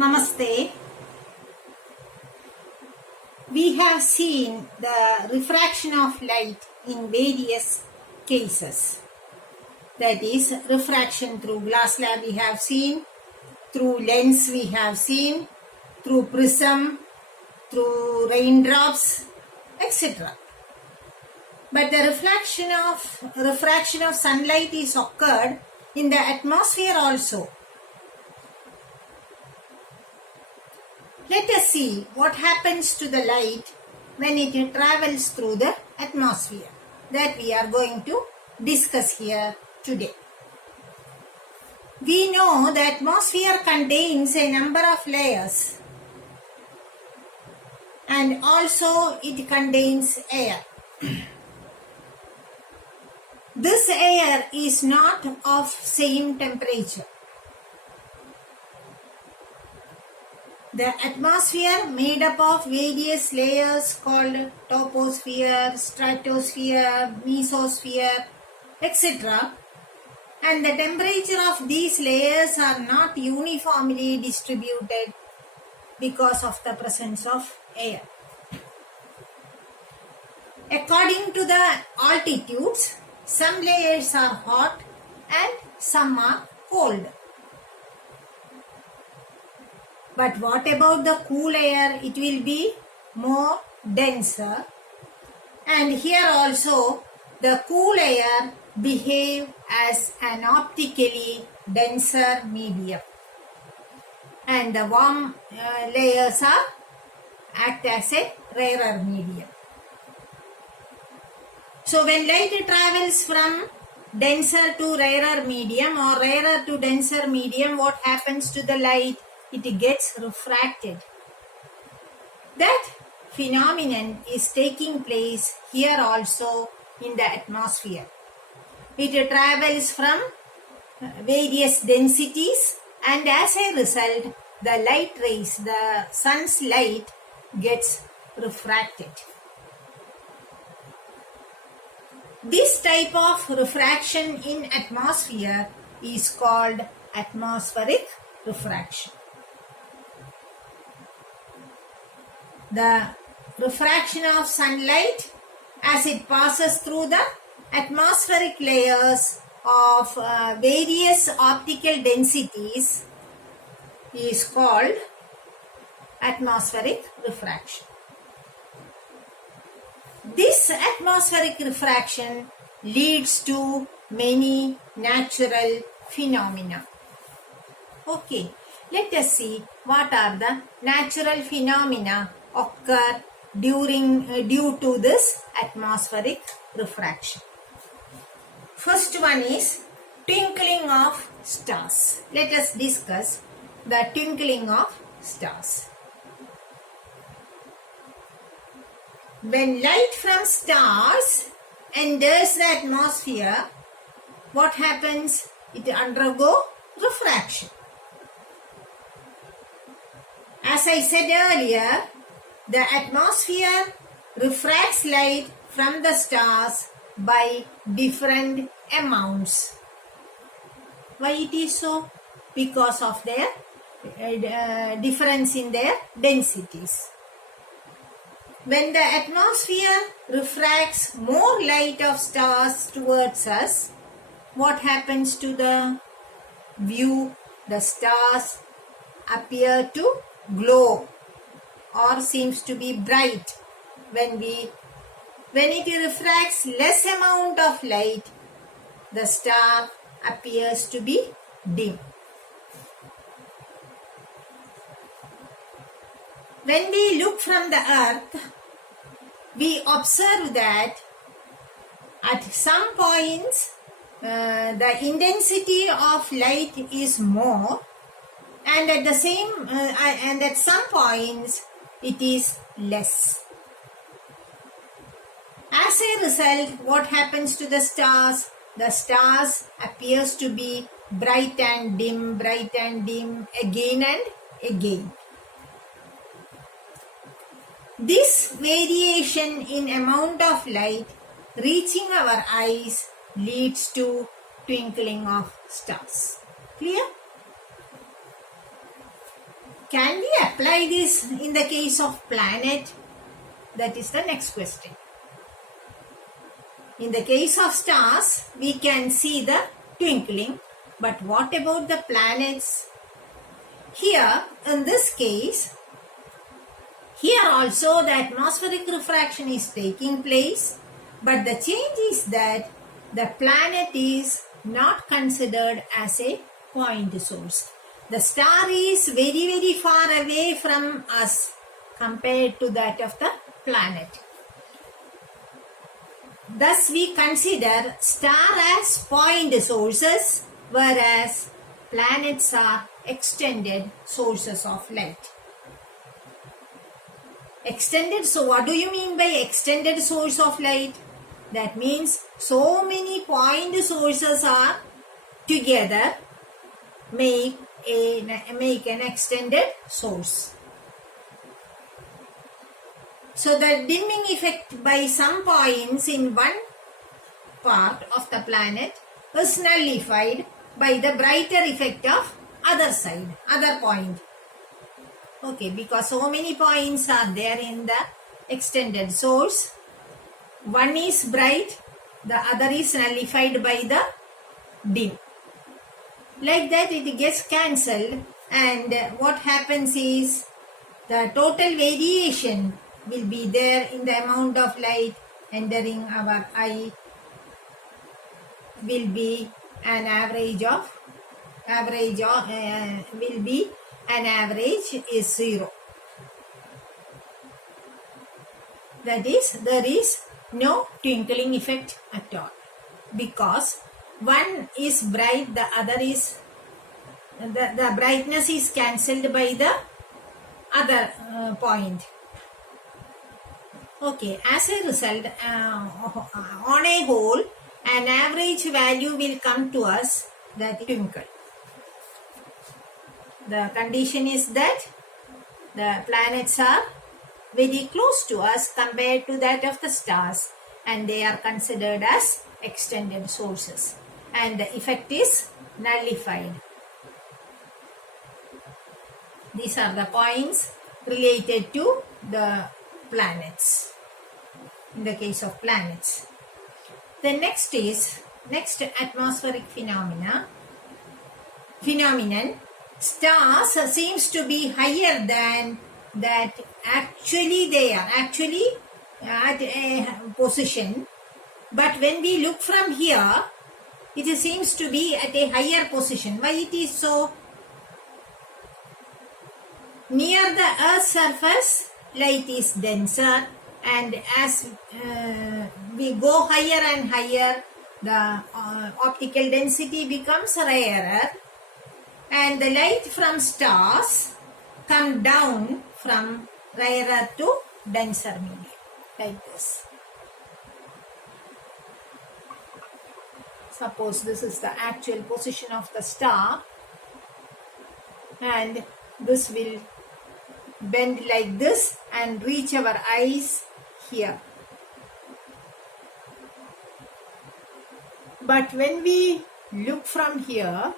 Namaste. We have seen the refraction of light in various cases. That is, refraction through glass slab we have seen, through lens we have seen, through prism, through raindrops, etc. But the refraction of sunlight is occurred in the atmosphere also. Let us see what happens to the light when it travels through the atmosphere. That we are going to discuss here today. We know the atmosphere contains a number of layers and also it contains air. This air is not of same temperature. The atmosphere made up of various layers called troposphere, stratosphere, mesosphere, etc. And the temperature of these layers are not uniformly distributed because of the presence of air. According to the altitudes, some layers are hot and some are cold. But what about the cool air? It will be more denser. And here also the cool air behave as an optically denser medium. And the warm layers act as a rarer medium. So when light travels from denser to rarer medium or rarer to denser medium, what happens to the light? It gets refracted. That phenomenon is taking place here also in the atmosphere. It travels from various densities and as a result, the light rays, the sun's light gets refracted. This type of refraction in atmosphere is called atmospheric refraction. The refraction of sunlight as it passes through the atmospheric layers of various optical densities is called atmospheric refraction. This atmospheric refraction leads to many natural phenomena. Okay, let us see what are the natural phenomena occur due to this atmospheric refraction. First one is twinkling of stars. Let us discuss the twinkling of stars. When light from stars enters the atmosphere, what happens? It undergoes refraction. As I said earlier, the atmosphere refracts light from the stars by different amounts. Why it is so? Because of their difference in their densities. When the atmosphere refracts more light of stars towards us, what happens to the view? The stars appear to glow or seems to be bright. When it refracts less amount of light, the star appears to be dim. When we look from the earth, we observe that at some points the intensity of light is more, and at some points it is less. As a result, what happens to the stars? The stars appears to be bright and dim, again and again. This variation in amount of light reaching our eyes leads to twinkling of stars. Clear? Can we apply this in the case of planet? That is the next question. In the case of stars, we can see the twinkling, but what about the planets? Here, in this case, here also the atmospheric refraction is taking place, but the change is that the planet is not considered as a point source. The star is very, very far away from us compared to that of the planet. Thus, we consider star as point sources, whereas planets are extended sources of light. Extended, so what do you mean by extended source of light? That means so many point sources are together make an extended source. So the dimming effect by some points in one part of the planet is nullified by the brighter effect of other point. Okay, because so many points are there in the extended source. One is bright, the other is nullified by the dim. Like that it gets cancelled, and what happens is the total variation will be there in the amount of light entering our eye will be an average is 0. That is, there is no twinkling effect at all, because one is bright, the other is the brightness is cancelled by the other point. Okay, as a result, on a whole, an average value will come to us, that twinkle. The condition is that the planets are very close to us compared to that of the stars, and they are considered as extended sources, and the effect is nullified. These are the points related to the planets, in the case of planets. The next atmospheric phenomenon, stars seems to be higher than that actually they are at a position, but when we look from here, it seems to be at a higher position. Why it is so? Near the Earth's surface, light is denser, and as we go higher and higher, the optical density becomes rarer, and the light from stars come down from rarer to denser medium, like this. Suppose this is the actual position of the star, and this will bend like this and reach our eyes here. But when we look from here,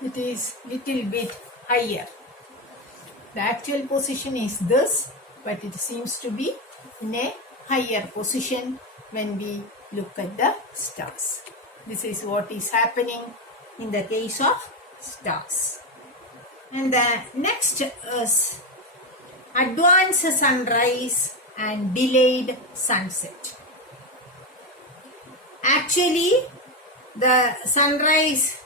it is little bit higher. The actual position is this, but it seems to be in a higher position when we look at the stars. This is what is happening in the case of stars. And the next is advanced sunrise and delayed sunset. Actually, the sunrise,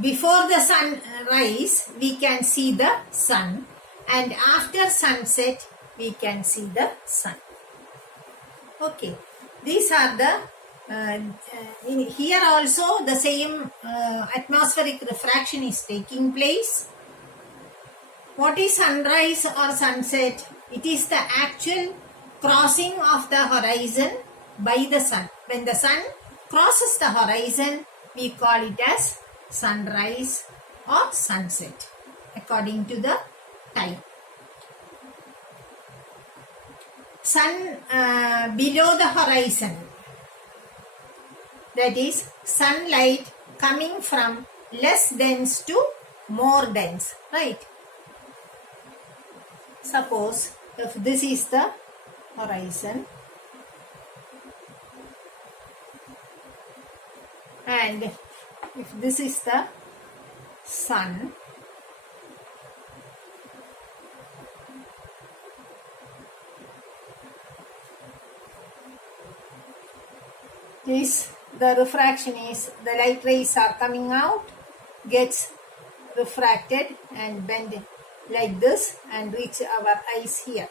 before the sunrise, we can see the sun, and after sunset, we can see the sun. Okay, these are the, here also the same atmospheric refraction is taking place. What is sunrise or sunset? It is the actual crossing of the horizon by the sun. When the sun crosses the horizon, we call it as sunrise or sunset according to the time. Sun below the horizon, that is sunlight coming from less dense to more dense, right? Suppose if this is the horizon and if this is the sun, the refraction is the light rays are coming out, gets refracted and bend like this and reach our eyes here.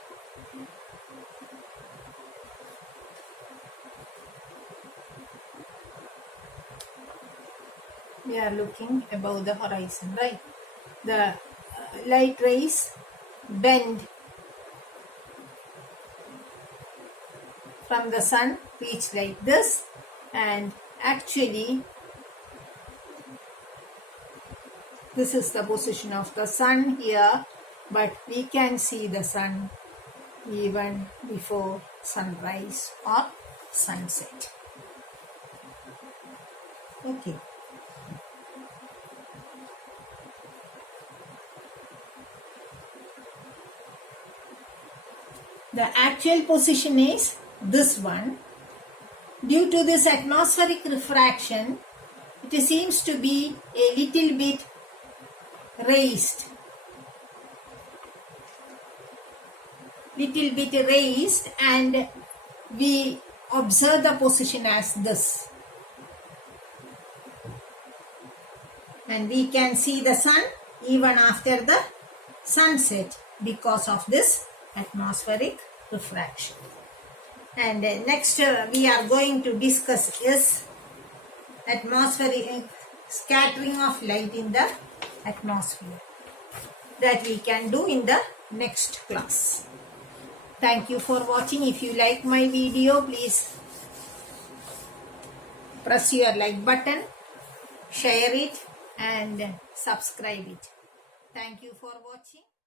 We are looking above the horizon, right? The light rays bend from the sun, reach like this, and actually this is the position of the sun here, but we can see the sun even before sunrise or sunset. Okay. The actual position is this one. Due to this atmospheric refraction, it seems to be a little bit raised. And we observe the position as this. And we can see the sun even after the sunset because of this atmospheric refraction. And next we are going to discuss is atmospheric scattering of light in the atmosphere, that we can do in the next class. Thank you for watching. If you like my video, please press your like button, share it and subscribe it. Thank you for watching.